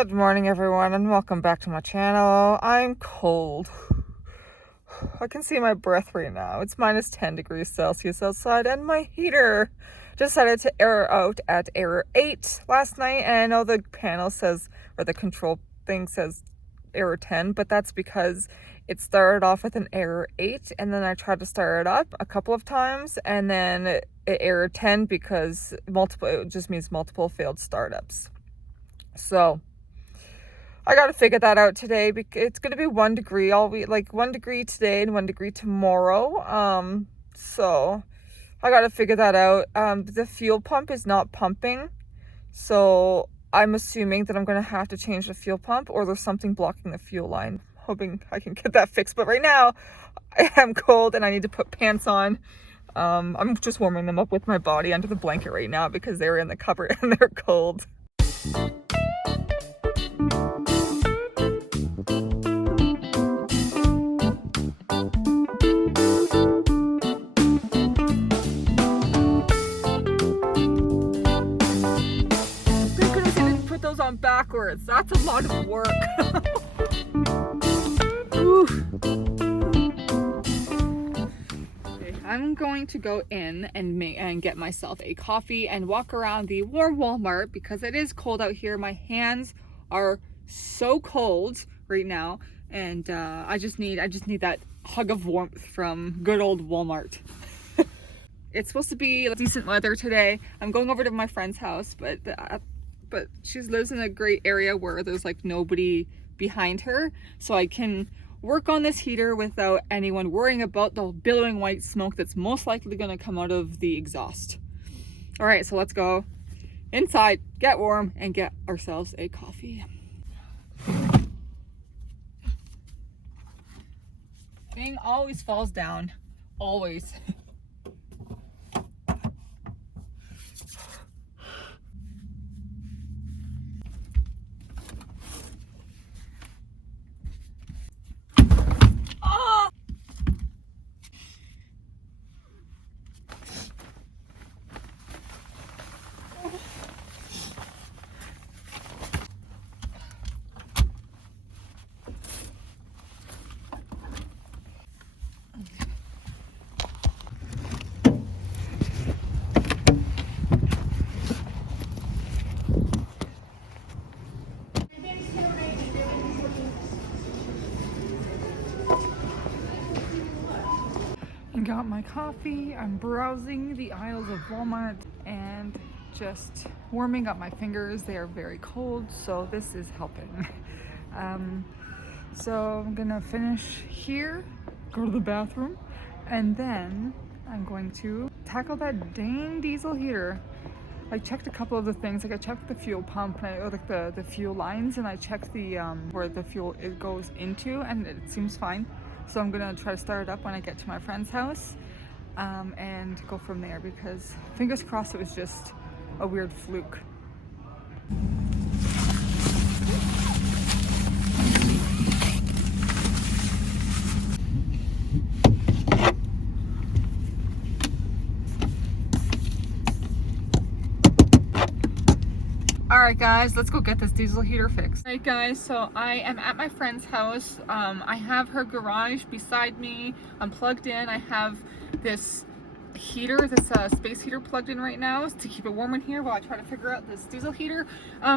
Good morning, everyone, and welcome back to my channel. I'm cold. I can see my breath right now. It's minus 10 degrees Celsius outside, and my heater decided to error out at error 8 last night. And I know the panel says, or the control thing says error 10, but that's because it started off with an error 8, and then I tried to start it up a couple of times, and then it errored 10 because it just means multiple failed startups. So I gotta figure that out today because it's gonna be 1 degree all week, like 1 degree today and 1 degree tomorrow. So I gotta figure that out. The fuel pump is not pumping, so I'm assuming that I'm gonna have to change the fuel pump, or there's something blocking the fuel line. Hoping I can get that fixed, but right now I am cold and I need to put pants on. I'm just warming them up with my body under the blanket right now because they're in the cupboard and they're cold. On backwards. That's a lot of work. Okay, I'm going to go in and get myself a coffee and walk around the warm Walmart because it is cold out here. My hands are so cold right now, and I just need that hug of warmth from good old Walmart. It's supposed to be decent weather today. I'm going over to my friend's house, but she lives in a great area where there's like nobody behind her, so I can work on this heater without anyone worrying about the billowing white smoke that's most likely going to come out of the exhaust. All right, so let's go inside, get warm, and get ourselves a coffee. Thing always falls down, always. Got my coffee. I'm browsing the aisles of Walmart and just warming up my fingers. They are very cold, so this is helping. So I'm gonna finish here, go to the bathroom, and then I'm going to tackle that dang diesel heater. I checked a couple of the things, like I checked the fuel pump, and like the fuel lines, and I checked the where the fuel it goes into, and it seems fine. So I'm gonna try to start it up when I get to my friend's house, and go from there, because fingers crossed it was just a weird fluke. Alright guys, let's go get this diesel heater fixed. Alright guys, so I am at my friend's house. I have her garage beside me. I'm plugged in. I have this heater, this space heater plugged in right now to keep it warm in here while I try to figure out this diesel heater.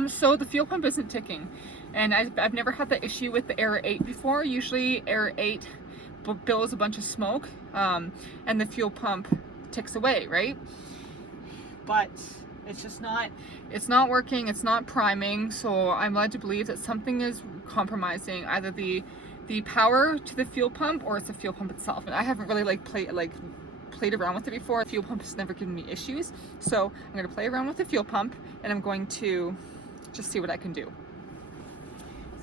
So the fuel pump isn't ticking. And I've never had the issue with the error 8 before. Usually error 8 billows a bunch of smoke, and the fuel pump ticks away, right? But it's not working, it's not priming, so I'm led to believe that something is compromising either the power to the fuel pump or it's the fuel pump itself. And I haven't really played around with it before. The fuel pump has never given me issues, so I'm going to play around with the fuel pump and I'm going to just see what I can do.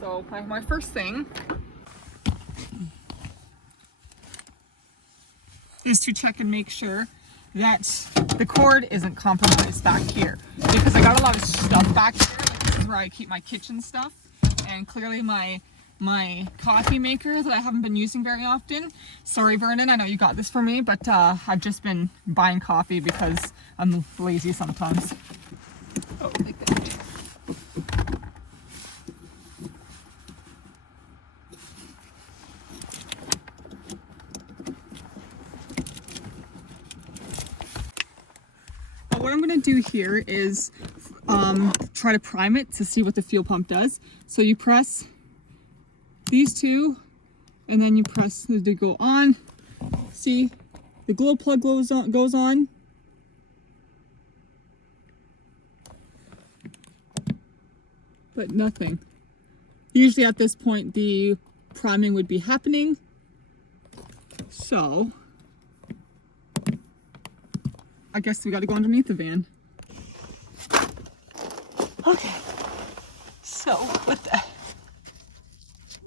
So my first thing is to check and make sure that the cord isn't compromised back here, because I got a lot of stuff back here. Like, this is where I keep my kitchen stuff, and clearly my coffee maker that I haven't been using very often. Sorry Vernon, I know you got this for me, but I've just been buying coffee because I'm lazy sometimes. Oh, like that. what I'm going to do here is try to prime it to see what the fuel pump does. So you press these two and then you press to go on. See, the glow plug goes on. But nothing. Usually at this point the priming would be happening. So I guess we got to go underneath the van. Okay. So what the?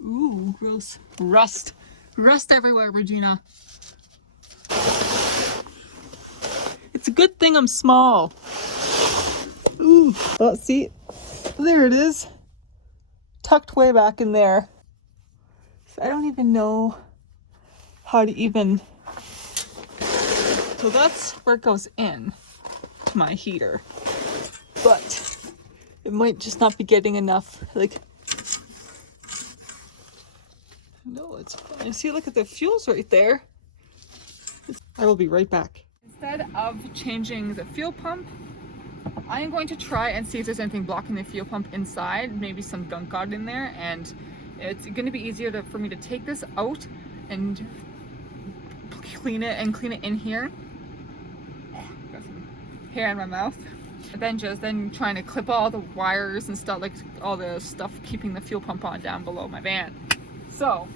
Ooh, gross. Rust. Rust everywhere, Regina. It's a good thing I'm small. Ooh. Oh, see? There it is. Tucked way back in there. So I don't even know how to even... So that's where it goes in to my heater. But it might just not be getting enough, like... No, it's fine. See, look at the fuels right there. I will be right back. Instead of changing the fuel pump, I am going to try and see if there's anything blocking the fuel pump inside. Maybe some gunk got in there, and it's going to be easier for me to take this out and clean it in here. Got some hair in my mouth. Then trying to clip all the wires and stuff, like all the stuff keeping the fuel pump on down below my van. So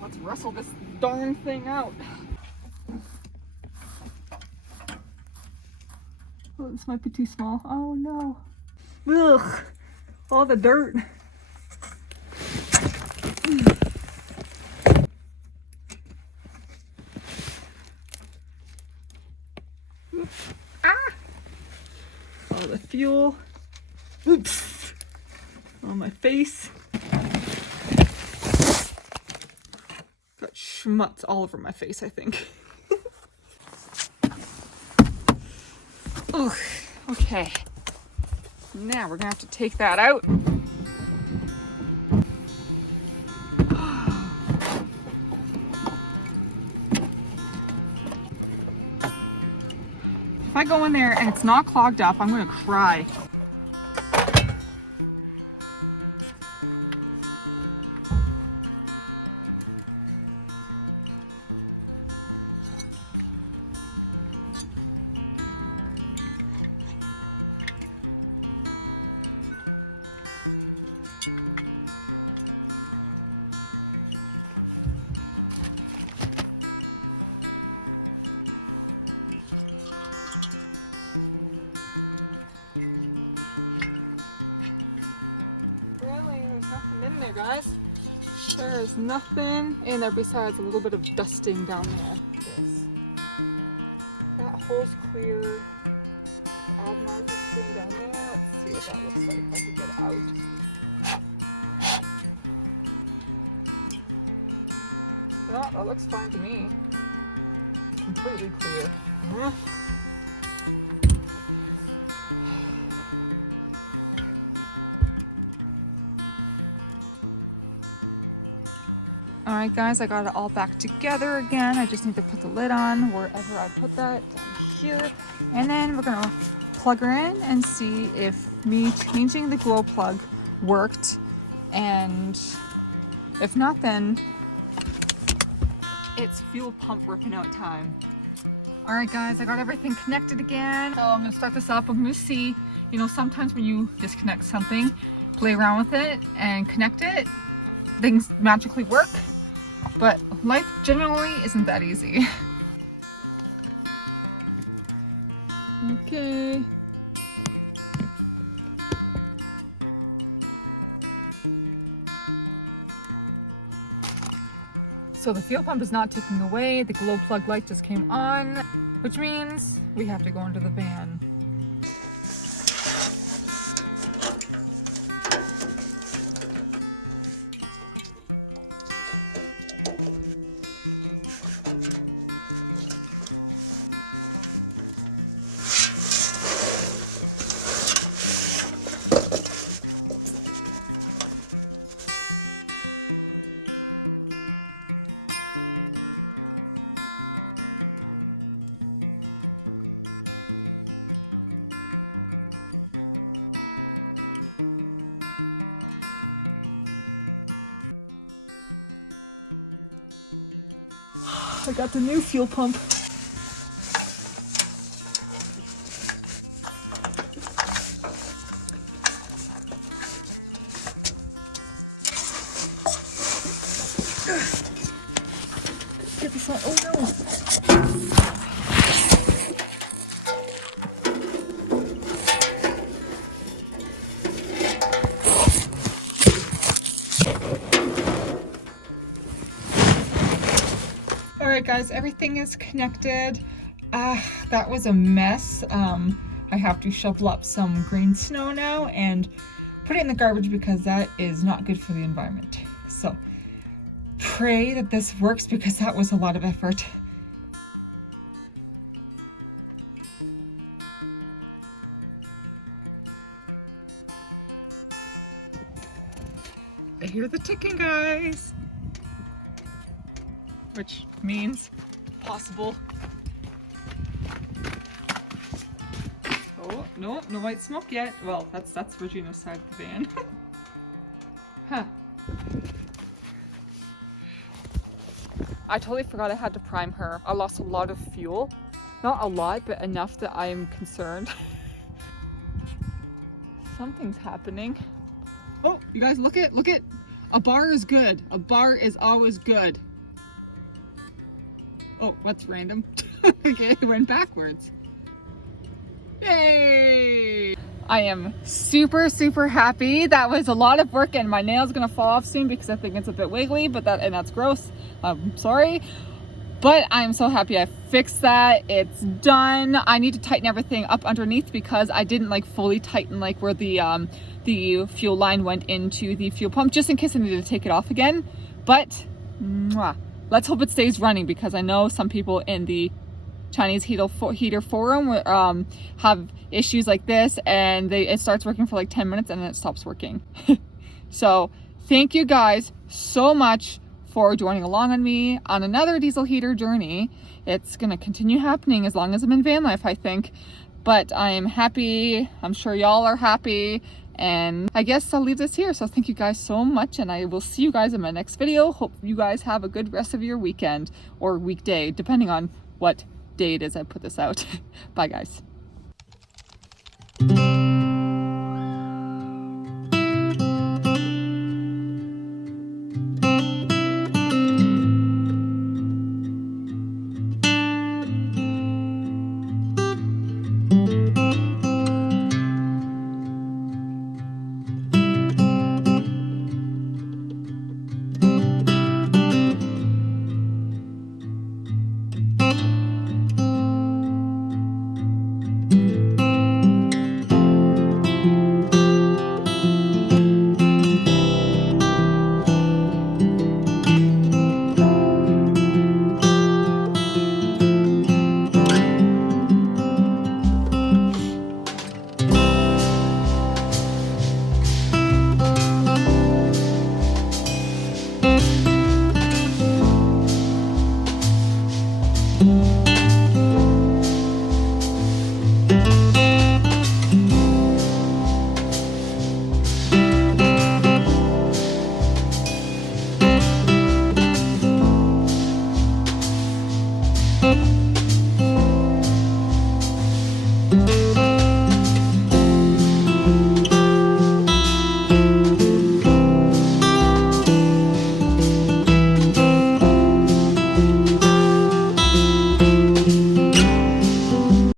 let's wrestle this darn thing out. Oh, this might be too small. Oh no. Ugh. All the dirt. Ah! All the fuel. Oops. On my face. Got schmutz all over my face, I think. Ugh. Okay. Now we're gonna have to take that out. If I go in there and it's not clogged up, I'm gonna cry. Really, there's nothing in there, guys. There is nothing in there besides a little bit of dusting down there. That hole's clear. Admiral's thing down there. Let's see what that looks like if I can get it out. Well, that looks fine to me. Completely clear. Alright guys, I got it all back together again. I just need to put the lid on wherever I put that, down here. And then we're gonna plug her in and see if me changing the glow plug worked. And if not, then it's fuel pump ripping out time. Alright guys, I got everything connected again. So I'm gonna start this up. I'm gonna see, you know, sometimes when you disconnect something, play around with it and connect it, things magically work. But life generally isn't that easy. Okay. So the fuel pump is not ticking away. The glow plug light just came on, which means we have to go into the van. I got the new fuel pump. Get this on. Oh no! Alright guys, everything is connected. That was a mess. I have to shovel up some green snow now and put it in the garbage because that is not good for the environment. So pray that this works because that was a lot of effort. I hear the ticking, guys. Which means possible. Oh, no white smoke yet. Well, that's Regina's side of the van. Huh. I totally forgot I had to prime her. I lost a lot of fuel. Not a lot, but enough that I am concerned. Something's happening. Oh, you guys look it. A bar is good. A bar is always good. Oh, what's random? Okay, it went backwards. Yay! I am super happy. That was a lot of work and my nail's gonna fall off soon because I think it's a bit wiggly, but that's gross. I'm sorry. But I'm so happy I fixed that. It's done. I need to tighten everything up underneath because I didn't like fully tighten like where the fuel line went into the fuel pump, just in case I needed to take it off again. But let's hope it stays running because I know some people in the Chinese heater forum have issues like this and it starts working for like 10 minutes and then it stops working. So thank you guys so much for joining along on me on another diesel heater journey. It's gonna continue happening as long as I'm in van life, I think. But I am happy. I'm sure y'all are happy. And I guess I'll leave this here. So thank you guys so much and I will see you guys in my next video. Hope you guys have a good rest of your weekend or weekday, depending on what day it is I put this out. Bye guys.